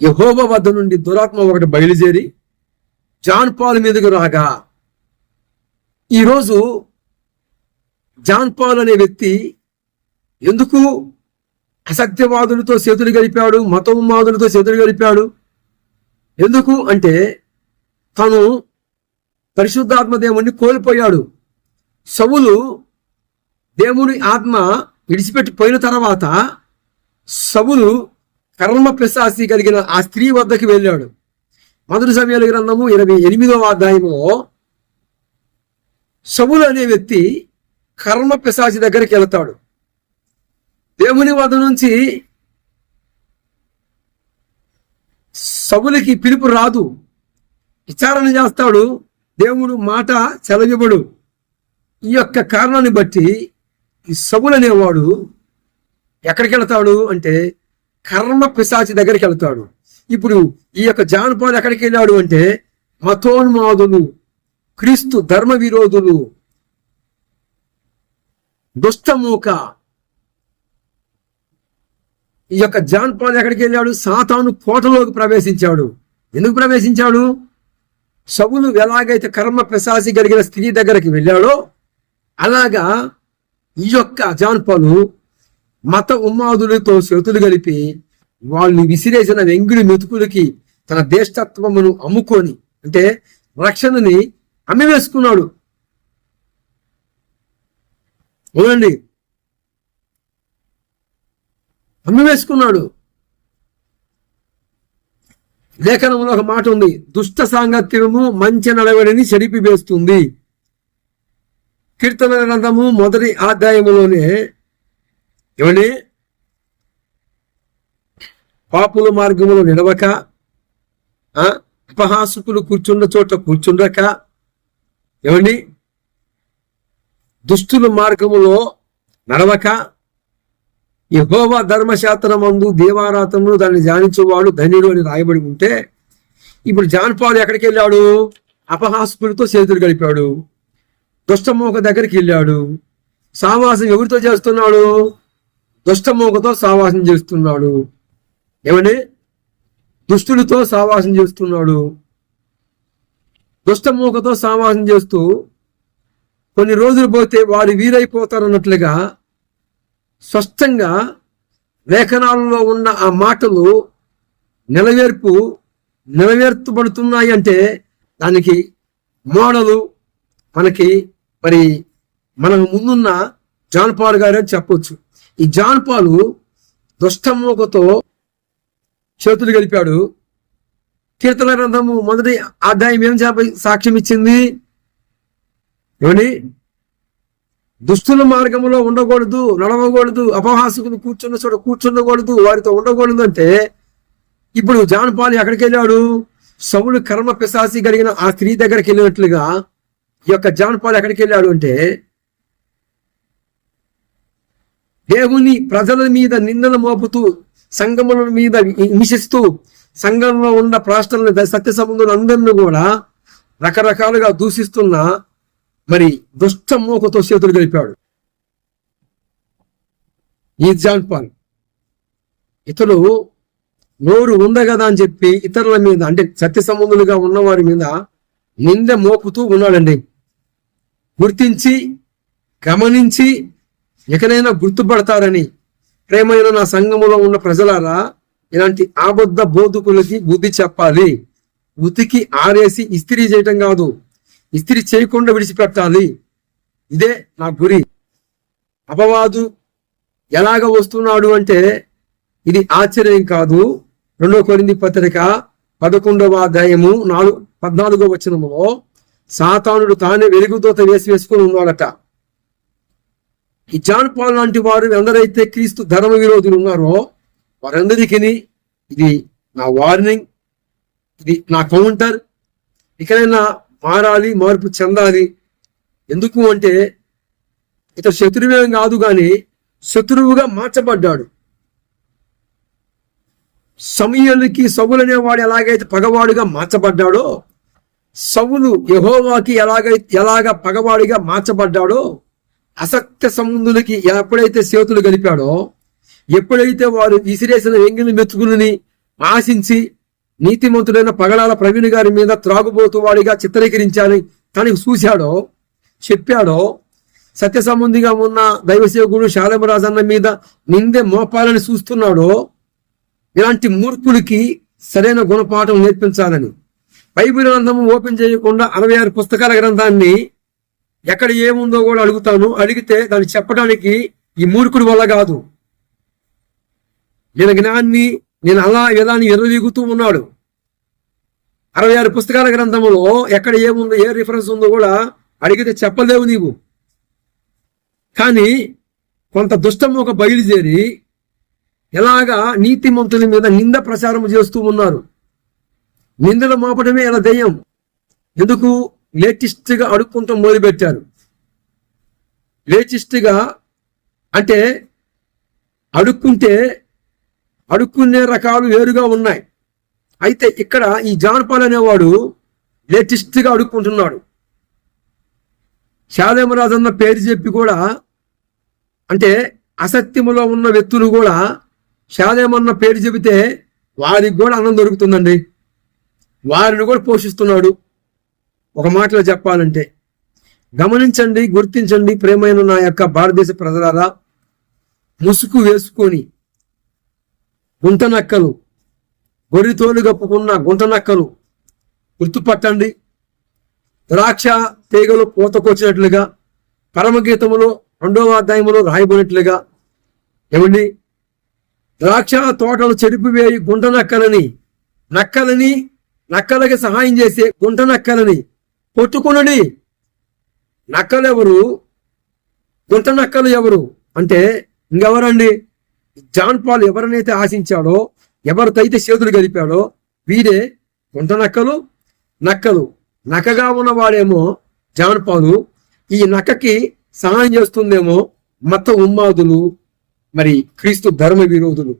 యెహోవా వద్ద నుండి దురాత్మ ఒకటి బయలుదేరి జాన్ పాల్ మీదకు రాగా, ఈరోజు జాన్ పాల్ అనే వ్యక్తి ఎందుకు అసత్యవాదులతో చేతులు గలిపాడు, మతోన్మాదులతో చేతులు గలిపాడు? ఎందుకు అంటే తను పరిశుద్ధాత్మ దేవుణ్ణి కోల్పోయాడు. సౌలు దేవుని ఆత్మ విడిచిపెట్టి పోయిన తర్వాత సౌలు కర్మ పిశాచి కలిగిన ఆ స్త్రీ వద్దకు వెళ్ళాడు. మొదటి సమయాల గ్రంథము 28వ అధ్యాయంలో సౌలు అనే వ్యక్తి కర్మ పిశాచి దగ్గరికి వెళ్తాడు. దేవుని వద్ద నుంచి సౌలుకి పిలుపు రాదు, విచారణ చేస్తాడు, దేవుడు మాట చెలవిబడు. ఈ యొక్క కారణాన్ని బట్టి ఈ సౌలు అనేవాడు ఎక్కడికి వెళ్తాడు అంటే కర్మ పిశాచి దగ్గరికి వెళ్తాడు. ఇప్పుడు ఈ యొక్క జాన్ పాల్ ఎక్కడికి వెళ్ళాడు అంటే మతోన్మాదులు, క్రీస్తు ధర్మ విరోధులు, దుష్టమూక, ఈ యొక్క జాన్ పాల్ ఎక్కడికి వెళ్ళాడు? సాతాను కోటలోకి ప్రవేశించాడు. ఎందుకు ప్రవేశించాడు? సౌలు ఎలాగైతే కర్మ పిశాచి కలిగిన స్త్రీ దగ్గరికి వెళ్ళాడో అలాగా ఈ యొక్క జాన్ పాలు మత ఉన్మాదులతో చేతులు కలిపి వాళ్ళు విసిరేసిన వెంగుడి మెతుకులకి తన దేశతత్వమును అమ్ముకొని, అంటే రక్షణని అమ్మివేసుకున్నాడు. అవునండి, అమ్మివేసుకున్నాడు. లేఖనంలో ఒక మాట ఉంది, దుష్ట సాంగత్యము మంచి నడవడిని చెడిపి వేస్తుంది. కీర్తన గ్రంథము 1వ అధ్యాయములోనే ఏమండి, పాపుల మార్గములో నిలవక, అపహాసకులు కూర్చున్న చోట కూర్చుండక, ఏమండి దుష్టుల మార్గములో నడవక, యెహోవా ధర్మశాస్త్రమందు దేవారాతమును దాన్ని ధ్యానించేవాడు ధన్యుడు అని రాయబడి ఉంటే, ఇప్పుడు జాన్ పాల్ ఎక్కడికి వెళ్ళాడు? అపహాసకులతో చేతులు గడిపాడు, దుష్టమోక దగ్గరికి వెళ్ళాడు. సావాసం ఎవరితో చేస్తున్నాడు? దుష్టమోకతో సావాసం చేస్తున్నాడు. ఏమని? దుష్టులతో సావాసం చేస్తున్నాడు. దుష్టమోకతో సావాసం చేస్తూ కొన్ని రోజులు పోతే వారు వీరైపోతారన్నట్లుగా స్పష్టంగా లేఖనాలలో ఉన్న ఆ మాటలు నెరవేర్చబడుతున్నాయి అంటే దానికి మోడలు మనకి మన ముందున్న జాన్ పాల్ గారు అని చెప్పొచ్చు. ఈ జాన్ పాలు దుష్టమోకతో చేతులు గలిపాడు. కీర్తన గ్రంథము 1వ అధ్యాయం ఏం సాక్ష్యం ఇచ్చింది? ఏమని? దుష్టుల మార్గంలో ఉండకూడదు, నడవకూడదు, అపహాసకులు కూర్చున్న చోట కూర్చుండకూడదు, వారితో ఉండకూడదు అంటే ఇప్పుడు జాన్ పాల్ ఎక్కడికి వెళ్ళాడు? సౌలు కర్మ పిశాచి కలిగిన ఆ స్త్రీ దగ్గరికి వెళ్ళినట్లుగా ఈ యొక్క జాన్ పాల్ ఎక్కడికి వెళ్ళాడు అంటే దేవుని ప్రజల మీద నిందలు మోపుతూ, సంఘముల మీద హింసిస్తూ, సంఘంలో ఉన్న ప్రాష్టలను సత్య సంబంధులు అందరినీ కూడా రకరకాలుగా దూషిస్తున్న దుష్ట మోకతో చేతులు గలిపాడు ఈ జాన్ పాల్. ఇతడు నోరు ఉంది కదా అని చెప్పి ఇతరుల మీద, అంటే సత్య సంబంధులుగా ఉన్నవారి మీద నింద మోపుతూ ఉన్నాడండి. గుర్తించి గమనించి ఎక్కడైనా గుర్తుపడతారని, ప్రేమైన నా సంఘములో ఉన్న ప్రజలారా, ఇలాంటి ఆబద్ధ బోధకులకి బుద్ధి చెప్పాలి. ఉతికి ఆరేసి ఇస్త్రీ చేయటం కాదు, ఇస్త్రీ చేయకుండా విడిచిపెట్టాలి. ఇదే నా గురి. అపవాదు ఎలాగ వస్తున్నాడు అంటే ఇది ఆశ్చర్యం కాదు. 2 కొరింథీ పత్రిక 11వ అధ్యాయము 14వ వచనములో సాతానుడు తానే వెలుగుదోత వేసుకొని ఉన్నాడట. ఈ జాన్ పాల్ లాంటి వారు ఎందరైతే క్రీస్తు ధర్మ విరోధులు ఉన్నారో వారందరికీ ఇది నా వార్నింగ్, ఇది నా కౌంటర్. ఇకనైనా మారాలి, మార్పు చెందాలి. ఎందుకు అంటే ఇతడు శత్రువేం కాదు కానీ శత్రువుగా మార్చబడ్డాడు. సమూయేలుకి సౌలు అనేవాడు ఎలాగైతే పగవాడుగా మార్చబడ్డాడో, సౌలు యెహోవాకి ఎలాగ పగవాడిగా మార్చబడ్డాడో, అసత్య సంబంధులకి ఎప్పుడైతే చేతులు గలిపాడో, ఎప్పుడైతే వారు విసిరేసిన ఎంగిలి మెతుకులని ఆశించి నీతిమంతుడైన పగడాల ప్రవీణ్ గారి మీద త్రాగుబోతు వాడిగా చిత్రీకరించాలని తనకు చూశాడో చెప్పాడో, సత్య సంబంధిగా ఉన్న దైవసేవకుడు శాలేమరాజన్న మీద నిందె మోపాలని చూస్తున్నాడో, ఇలాంటి మూర్ఖులకి సరైన గుణపాఠం నేర్పించాలని బైబిల్ గ్రంథము ఓపెన్ చేయకుండా 66 పుస్తకాల గ్రంథాన్ని ఎక్కడ ఏముందో కూడా అడుగుతాను. అడిగితే దాన్ని చెప్పడానికి ఈ మూర్ఖుడి వల్ల కాదు. నేను జ్ఞాన్ని నేను అలా ఇలా ఎర్రవీగుతూ ఉన్నాడు. 66 పుస్తకాల గ్రంథంలో ఎక్కడ ఏముందో, ఏ రిఫరెన్స్ ఉందో కూడా అడిగితే చెప్పలేవు నీవు. కానీ కొంత దుష్టము ఒక బయలుదేరి ఎలాగా నీతిమంతుల మీద నింద ప్రచారం చేస్తూ ఉన్నారు. నిందలు మోపడమే ఇలా దెయ్యం. ఎందుకు? లేటెస్ట్గా అడుక్కుంటూ మొదలుపెట్టారు. లేటెస్ట్గా అంటే అడుక్కునే రకాలు వేరుగా ఉన్నాయి. అయితే ఇక్కడ ఈ జాన్ పాల్ అనేవాడు లేటెస్ట్గా అడుక్కుంటున్నాడు. శాలేమరాజన్న పేరు చెప్పి కూడా, అంటే అసత్యములో ఉన్న వ్యక్తులు కూడా శాలేమన్న పేరు చెబితే వారికి కూడా అన్నం దొరుకుతుందండి. వారిని కూడా పోషిస్తున్నాడు. ఒక మాటలో చెప్పాలంటే గమనించండి, గుర్తించండి ప్రేమైన నా యొక్క భారతదేశ ప్రజలారా. ముసుగు వేసుకొని గుంట నక్కలు, గొర్రెతోలు కప్పుకున్న గుంట నక్కలు గుర్తుపట్టండి. ద్రాక్ష తీగలు పూతకొచ్చినట్లుగా పరమగీతములో 2వ అధ్యాయములో రాయబడినట్లుగా ఏమండి, ద్రాక్ష తోటలు చెరిపివేయి గుంట నక్కలకి సహాయం చేసే గుంట నక్కలని కొట్టుకునని. నక్కలెవరు? గుంట నక్కలు ఎవరు అంటే ఇంకెవరండి? జాన్ పాల్ ఎవరినైతే ఆశించాడో, ఎవరితైతే చేతులు గడిపాడో వీరే గుంట నక్కలు. నక్కగా ఉన్నవాడేమో జాన్ పాలు, ఈ నక్కకి సహాయం చేస్తుందేమో మత ఉన్మాదులు, మరి క్రీస్తు ధర్మ విరోధులు.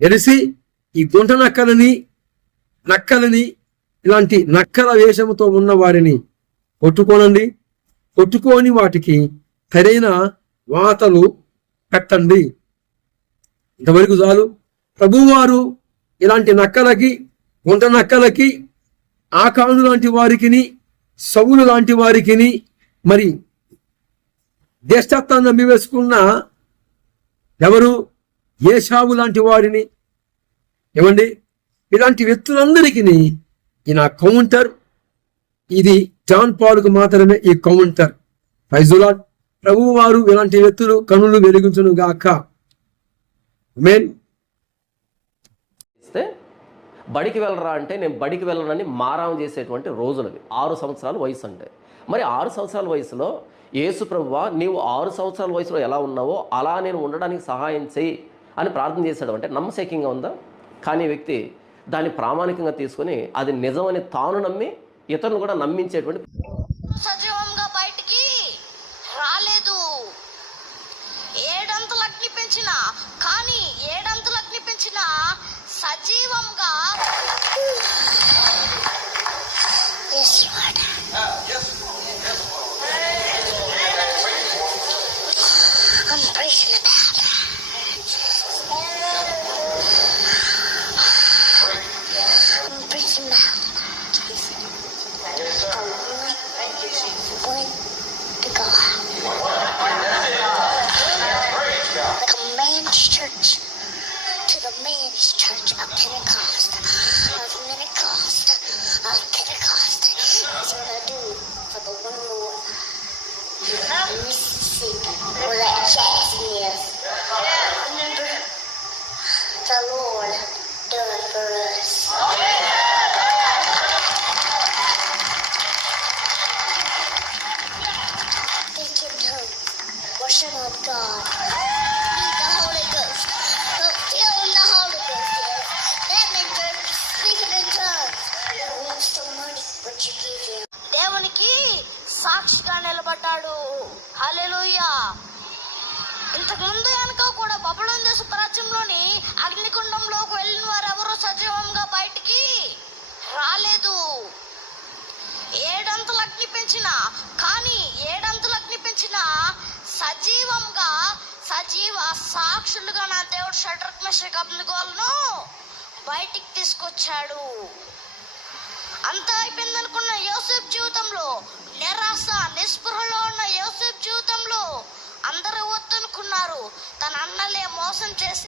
ఎలిసి ఈ గుంట నక్కలని ఇలాంటి నక్కల వేషముతో ఉన్న వారిని కొట్టుకొని వాటికి సరైన వాతలు పెట్టండి. ఇంతవరకు చాలు. ప్రభువారు ఇలాంటి నక్కలకి, గుంట నక్కలకి, ఆకాను లాంటి వారికిని, సౌలు లాంటి వారికిని, మరి దేశత్వాన్ని నమ్మి వేసుకున్న ఎవరు ఏశావు లాంటి వారిని, ఏమండి, ఇలాంటి వ్యక్తులందరికీ ఈ నా కౌంటర్. ఇది జాన్ పాల్కు మాత్రమే ఈ కౌంటర్. Praise the lord. ప్రభువు వారు ఇలాంటి వ్యక్తులు కనులు వెలిగించును గాక. ఆమేన్. బడికి వెళ్ళరా అంటే నేను బడికి వెళ్ళనని మారాం చేసేటువంటి రోజులవి. 6 సంవత్సరాల వయసు అంటే, మరి 6 సంవత్సరాల వయసులో యేసు ప్రభువా నీవు 6 సంవత్సరాల వయసులో ఎలా ఉన్నావో అలా నేను ఉండడానికి సహాయం చేయి అని ప్రార్థన చేశాడు. అంటే నమ్మశక్యంగా ఉందా? కానీ వ్యక్తి దాన్ని ప్రామాణికంగా తీసుకొని అది నిజమని తాను నమ్మి ఇతరులను కూడా నమ్మించేటువంటి సజీవంగా బయటికి రాలేదు. 7 అంతలు అగ్ని పెంచిన, కానీ 7 అంతలు అగ్ని పెంచిన సజీవంగా I'm preaching about it. I'm preaching about Word to God. Like a man's church to the man's church of Pentecost. That's what I do for the one Lord. Mississippi, where that Jackson is. బయటికి తీసుకొచ్చాడు. అంతా అయిపోయింది అనుకున్న యోసేపు జీవితంలో, నిరాశ నిస్పృహలో ఉన్న యోసేపు జీవితంలో అందరూ వద్దనుకున్నారు. తన అన్నలే మోసం చేసి